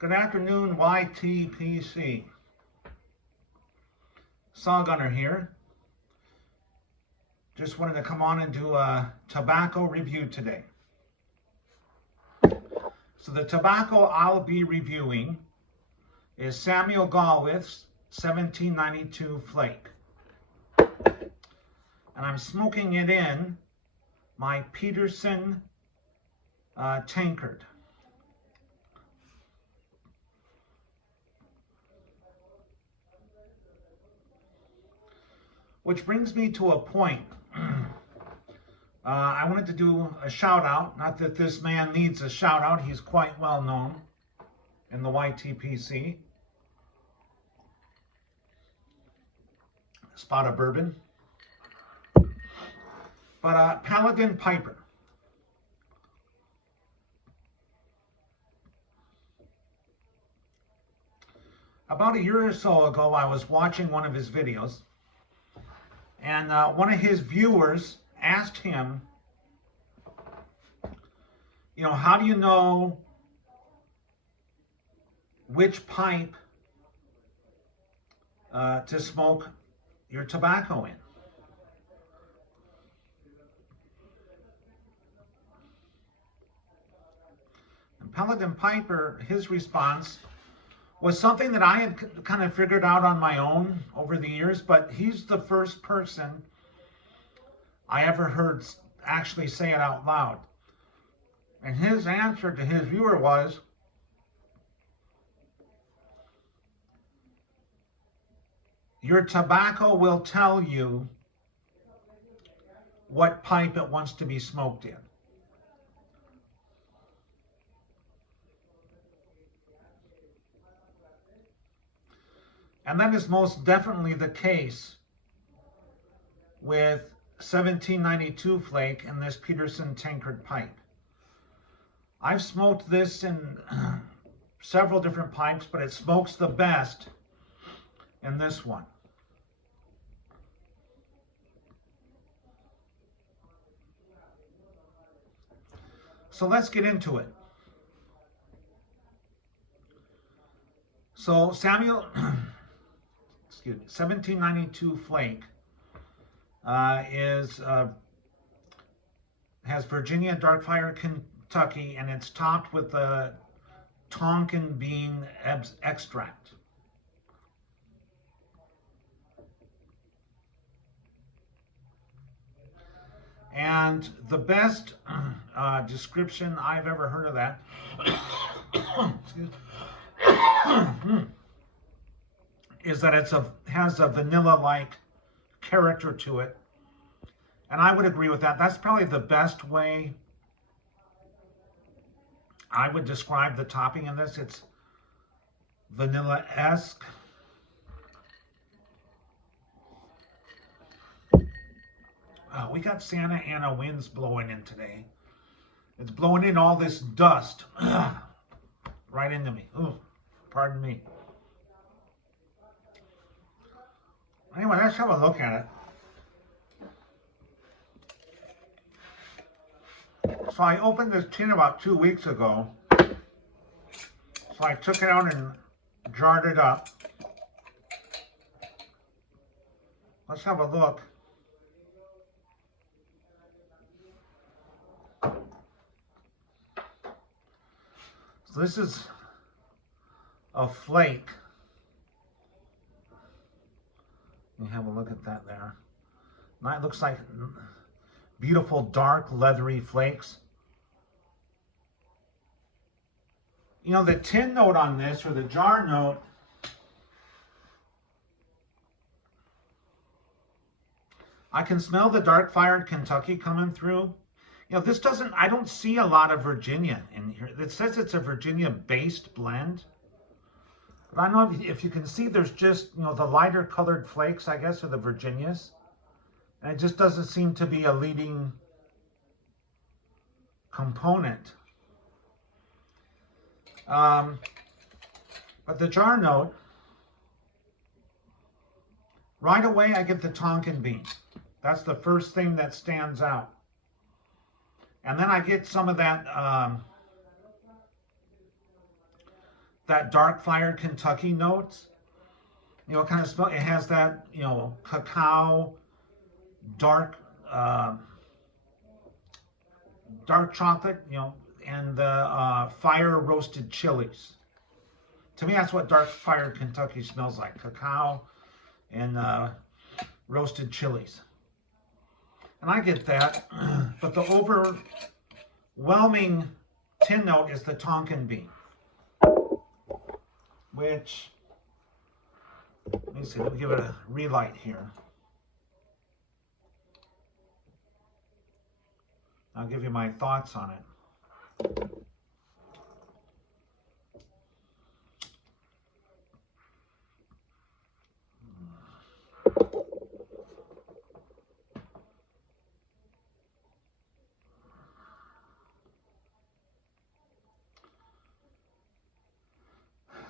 Good afternoon, YTPC. Saw Gunner here. Just wanted to come on and do a tobacco review today. So the tobacco I'll be reviewing is Samuel Galwith's 1792 Flake. And I'm smoking it in my Peterson tankard. Which brings me to a point. I wanted to do a shout out. Not that this man needs a shout out. He's quite well known in the YTPC. Spot of bourbon. But Paladin Piper. About a year or so ago, I was watching one of his videos. And one of his viewers asked him, how do you know which pipe to smoke your tobacco in? And Paladin Piper, his response was something that I had kind of figured out on my own over the years, but he's the first person I ever heard actually say it out loud. And his answer to his viewer was, your tobacco will tell you what pipe it wants to be smoked in. And that is most definitely the case with 1792 Flake and this Peterson tankard pipe. I've smoked this in several different pipes, but it smokes the best in this one. So let's get into it. So Samuel... 1792 Flake has Virginia Darkfire Kentucky, and it's topped with a Tonkin bean extract. And the best description I've ever heard of that is that it has a vanilla-like character to it. And I would agree with that. That's probably the best way I would describe the topping in this. It's vanilla-esque. We got Santa Ana winds blowing in today. It's blowing in all this dust right into me. Ooh, pardon me. Anyway, let's have a look at it. So I opened this tin about 2 weeks ago. So I took it out and jarred it up. Let's have a look. So this is a Flake. You have a look at that there. That looks like beautiful dark leathery flakes. The tin note on this, or the jar note, I can smell the dark fired Kentucky coming through. This doesn't, I don't see a lot of Virginia in here. It says it's a Virginia based blend. But I don't know if you can see, there's just, the lighter colored flakes, I guess, are the Virginias. And it just doesn't seem to be a leading component. But the jar note, right away I get the Tonkin bean. That's the first thing that stands out. And then I get some of that that dark fired Kentucky notes. You know, kind of smell. It has that, you know, cacao, dark, dark chocolate, you know, and the fire roasted chilies. To me, that's what dark fired Kentucky smells like: cacao and roasted chilies. And I get that, but the overwhelming tin note is the Tonkin bean, which, let me see, let me give it a relight here. I'll give you my thoughts on it.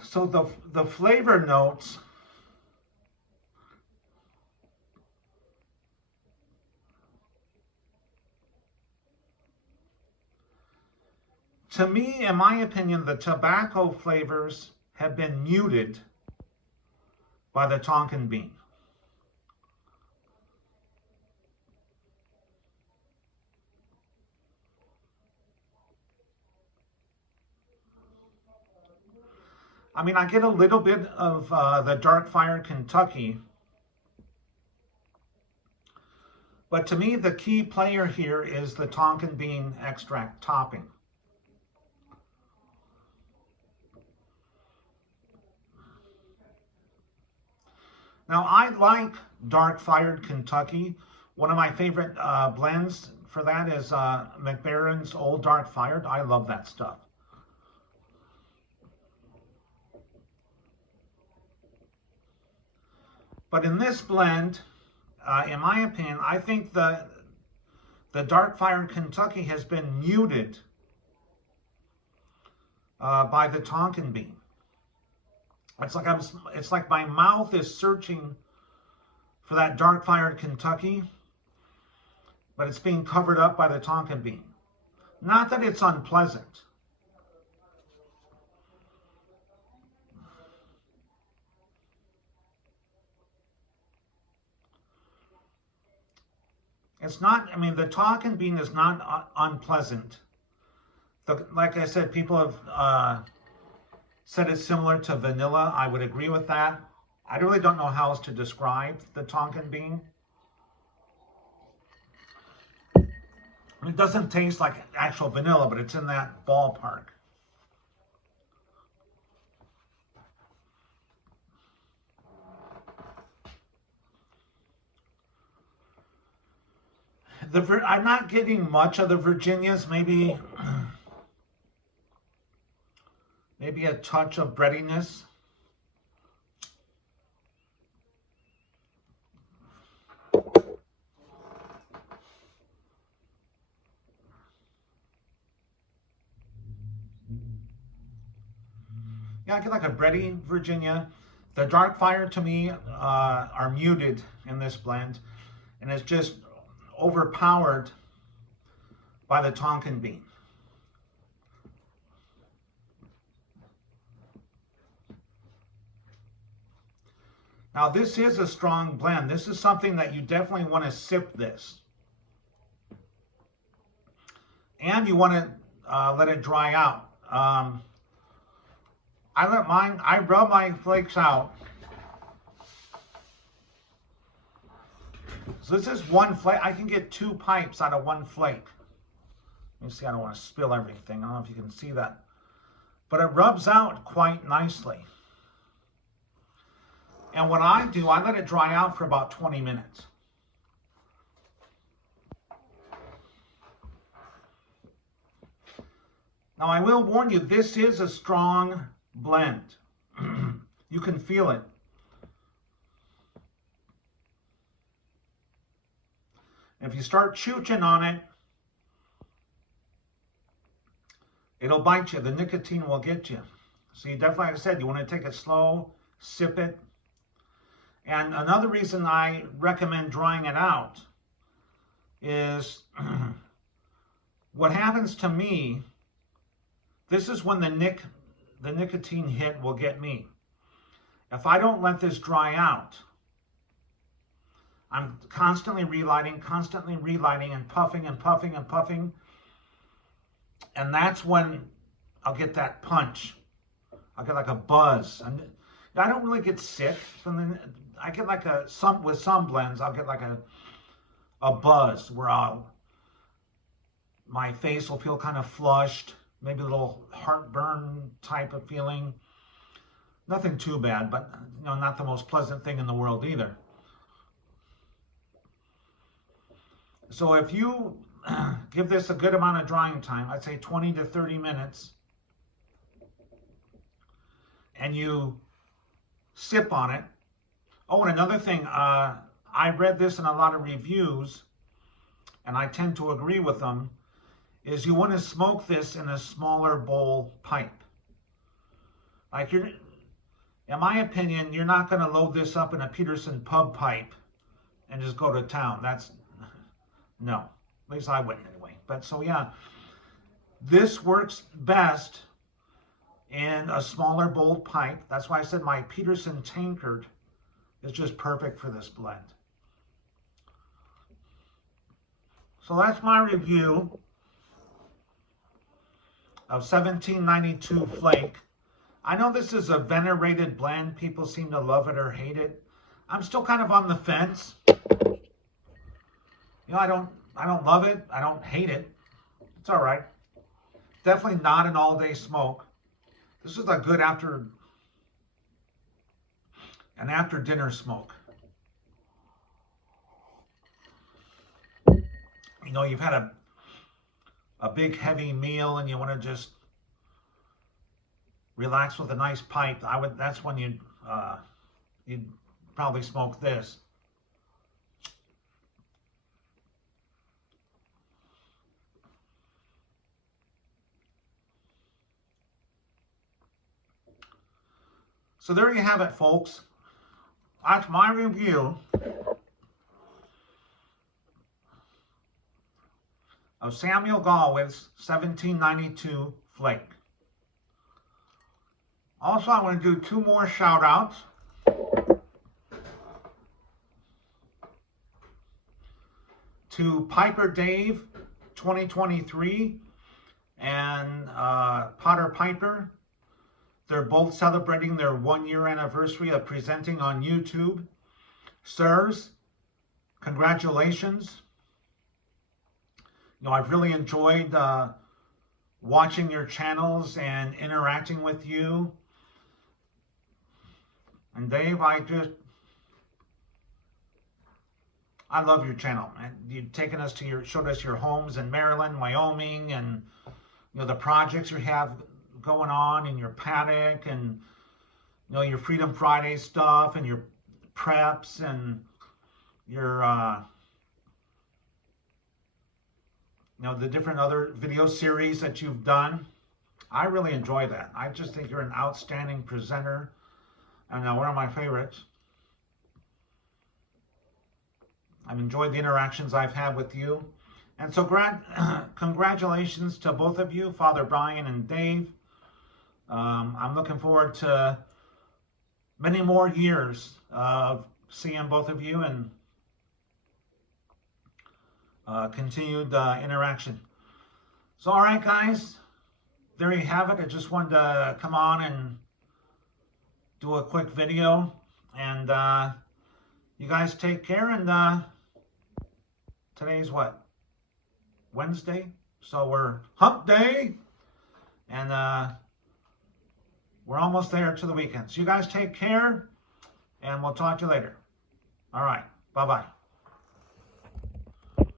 So the flavor notes, to me, in my opinion, the tobacco flavors have been muted by the Tonkin bean. I mean, I get a little bit of the dark fired Kentucky, but to me, the key player here is the Tonkin bean extract topping. Now, I like dark fired Kentucky. One of my favorite blends for that is McBaron's Old Dark Fired. I love that stuff. But in this blend, in my opinion, I think the dark fired Kentucky has been muted by the Tonkin bean. It's like my mouth is searching for that dark fired Kentucky, but it's being covered up by the Tonkin bean. Not that it's unpleasant. It's not, I mean, the Tonkin bean is not unpleasant. Like I said, people have said it's similar to vanilla. I would agree with that. I really don't know how else to describe the Tonkin bean. It doesn't taste like actual vanilla, but it's in that ballpark. I'm not getting much of the Virginias. Maybe a touch of breadiness. Yeah, I get like a bready Virginia. The dark fire to me are muted in this blend, and it's just overpowered by the Tonkin bean. Now this is a strong blend. This is something that you definitely want to sip this. And you want to let it dry out. I rub my flakes out. So this is one flake. I can get 2 pipes out of 1 flake. Let me see, I don't want to spill everything. I don't know if you can see that. But it rubs out quite nicely. And what I do, I let it dry out for about 20 minutes. Now I will warn you, this is a strong blend. You can feel it. If you start chooching on it, it'll bite you. The nicotine will get you. So you definitely, like I said, you want to take it slow, sip it. And another reason I recommend drying it out is what happens to me, this is when the the nicotine hit will get me. If I don't let this dry out, I'm constantly relighting and puffing and puffing and puffing. And that's when I'll get that punch. I'll get like a buzz. I don't really get sick from the, I get like with some blends, I'll get like a buzz where my face will feel kind of flushed, maybe a little heartburn type of feeling. Nothing too bad, but not the most pleasant thing in the world either. So if you give this a good amount of drying time, I'd say 20 to 30 minutes, and you sip on it. Oh, and another thing, I read this in a lot of reviews, and I tend to agree with them, is you want to smoke this in a smaller bowl pipe. Like in my opinion, you're not going to load this up in a Peterson pub pipe and just go to town. No, at least I wouldn't anyway. But so yeah, this works best in a smaller bowled pipe. That's why I said my Peterson tankard is just perfect for this blend. So that's my review of 1792 Flake. I know this is a venerated blend. People seem to love it or hate it. I'm still kind of on the fence. I don't love it. I don't hate it. It's all right. Definitely not an all-day smoke. This is a good after dinner smoke. You've had a big heavy meal and you want to just relax with a nice pipe. That's when you'd probably smoke this. So there you have it, folks. That's my review of Samuel Galwith's 1792 Flake. Also, I want to do 2 more shout outs. To Piper Dave 2023 and Potter Piper. They're both celebrating their 1-year anniversary of presenting on YouTube. Sirs, congratulations. I've really enjoyed watching your channels and interacting with you. And Dave, I love your channel, man. You've taken us showed us your homes in Maryland, Wyoming, and the projects you have going on in your paddock, and your Freedom Friday stuff, and your preps, and your the different other video series that you've done. I really enjoy that. I just think you're an outstanding presenter, and one of my favorites. I've enjoyed the interactions I've had with you. And so congratulations to both of you, Father Brian and Dave. I'm looking forward to many more years of seeing both of you and continued interaction. So, all right, guys, there you have it. I just wanted to come on and do a quick video. And you guys take care. And today's what? Wednesday? So we're hump day. And we're almost there to the weekend. So you guys take care. And we'll talk to you later. All right. Bye-bye.